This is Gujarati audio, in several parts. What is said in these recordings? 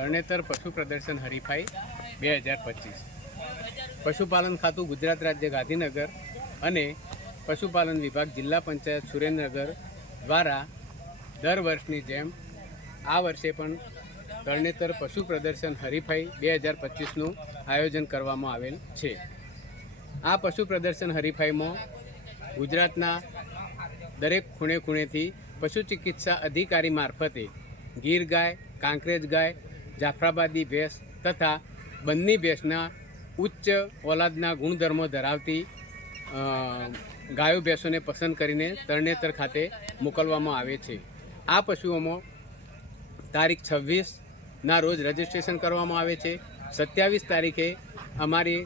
તરણેતર પશુ પ્રદર્શન હરીફાઈ બે હજાર પચીસ. પશુપાલન ખાતું ગુજરાત રાજ્ય ગાંધીનગર અને પશુપાલન વિભાગ જિલ્લા પંચાયત સુરેન્દ્રનગર દ્વારા દર વર્ષની જેમ આ વર્ષે પણ તરણેતર પશુ પ્રદર્શન હરીફાઈ બે હજાર પચીસનું આયોજન કરવામાં આવેલ છે. આ પશુ પ્રદર્શન હરીફાઈમાં ગુજરાતના દરેક ખૂણે ખૂણેથી પશુ ચિકિત્સા અધિકારી મારફતે ગીર ગાય, કાંકરેજ ગાય જાફરાબાદી ભેંસ તથા બંની ભેંસના ઉચ્ચ ઓલાદના ગુણધર્મો ધરાવતી ગાયો ભેંસોને પસંદ કરીને તરણેતર ખાતે મોકલવામાં આવે છે. આ પશુઓમાં તારીખ છવ્વીસના રોજ રજીસ્ટ્રેશન કરવામાં આવે છે. સત્યાવીસ તારીખે અમારી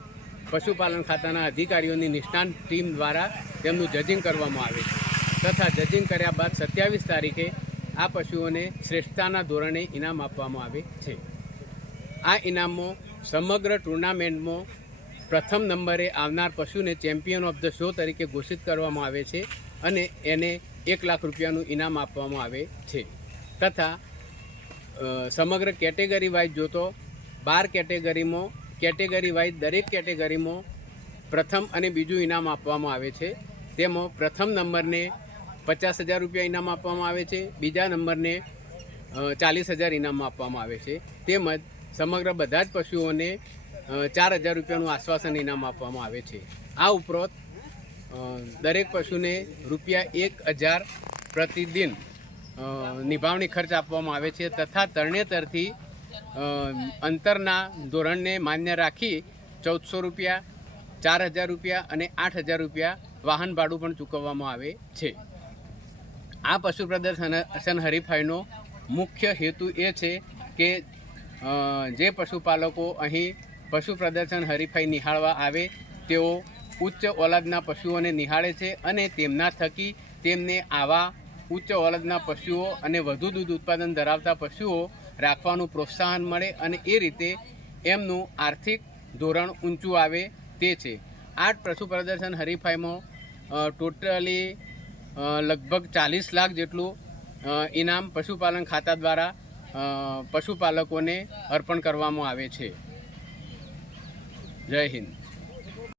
પશુપાલન ખાતાના અધિકારીઓની નિષ્ણાંત ટીમ દ્વારા તેમનું જજિંગ કરવામાં આવે છે. તથા જજિંગ કર્યા બાદ સત્યાવીસ તારીખે આ પશુઓને શ્રેષ્ઠતાના ધોરણે ઇનામ આપવામાં આવે છે. આ ઇનામો સમગ્ર ટુર્નામેન્ટમાં પ્રથમ નંબરે આવનાર પશુને ચેમ્પિયન ઓફ ધ શો તરીકે ઘોષિત કરવામાં આવે છે અને એને એક લાખ રૂપિયાનું ઇનામ આપવામાં આવે છે. તથા સમગ્ર કેટેગરી વાઇઝ જોતો, બાર કેટેગરીમાં, કેટેગરી વાઇઝ દરેક કેટેગરીમાં પ્રથમ અને બીજું ઇનામ આપવામાં આવે છે. તેમાં પ્રથમ નંબરને પચાસ હજાર રૂપિયા ઇનામ આપવામાં આવે છે. બીજા નંબરને ચાલીસ હજાર ઇનામ આપવામાં આવે છે. તેમજ સમગ્ર બધા જ પશુઓને ચાર હજાર રૂપિયાનું આશ્વાસન ઇનામ આપવામાં આવે છે. આ ઉપરાંત દરેક પશુને રૂપિયા એક હજાર પ્રતિદિન નિભાવણી ખર્ચ આપવામાં આવે છે તથા તરણેતરથી અંતરના ધોરણને માન્ય રાખી ચૌદસો રૂપિયા, ચાર હજાર રૂપિયા અને આઠ હજાર રૂપિયા વાહન ભાડું પણ ચૂકવવામાં આવે છે. આ પશુ પ્રદર્શન હરીફાઈનો મુખ્ય હેતુ એ છે કે જે પશુપાલકો અહીં પશુ પ્રદર્શન હરીફાઈ નિહાળવા આવે, તેઓ ઉચ્ચ ઓલાદના પશુઓને નિહાળે છે અને તેમના થકી તેમને આવા ઉચ્ચ ઓલાદના પશુઓ અને વધુ દૂધ ઉત્પાદન ધરાવતા પશુઓ રાખવાનું પ્રોત્સાહન મળે અને એ રીતે એમનું આર્થિક ધોરણ ઊંચું આવે તે છે. આ પશુ પ્રદર્શન હરીફાઈમાં ટોટલી લગભગ ચાલીસ લાખ જેટલું ઇનામ પશુપાલન ખાતા દ્વારા પશુપાલકોને અર્પણ કરવામાં આવે છે. જય હિન્દ.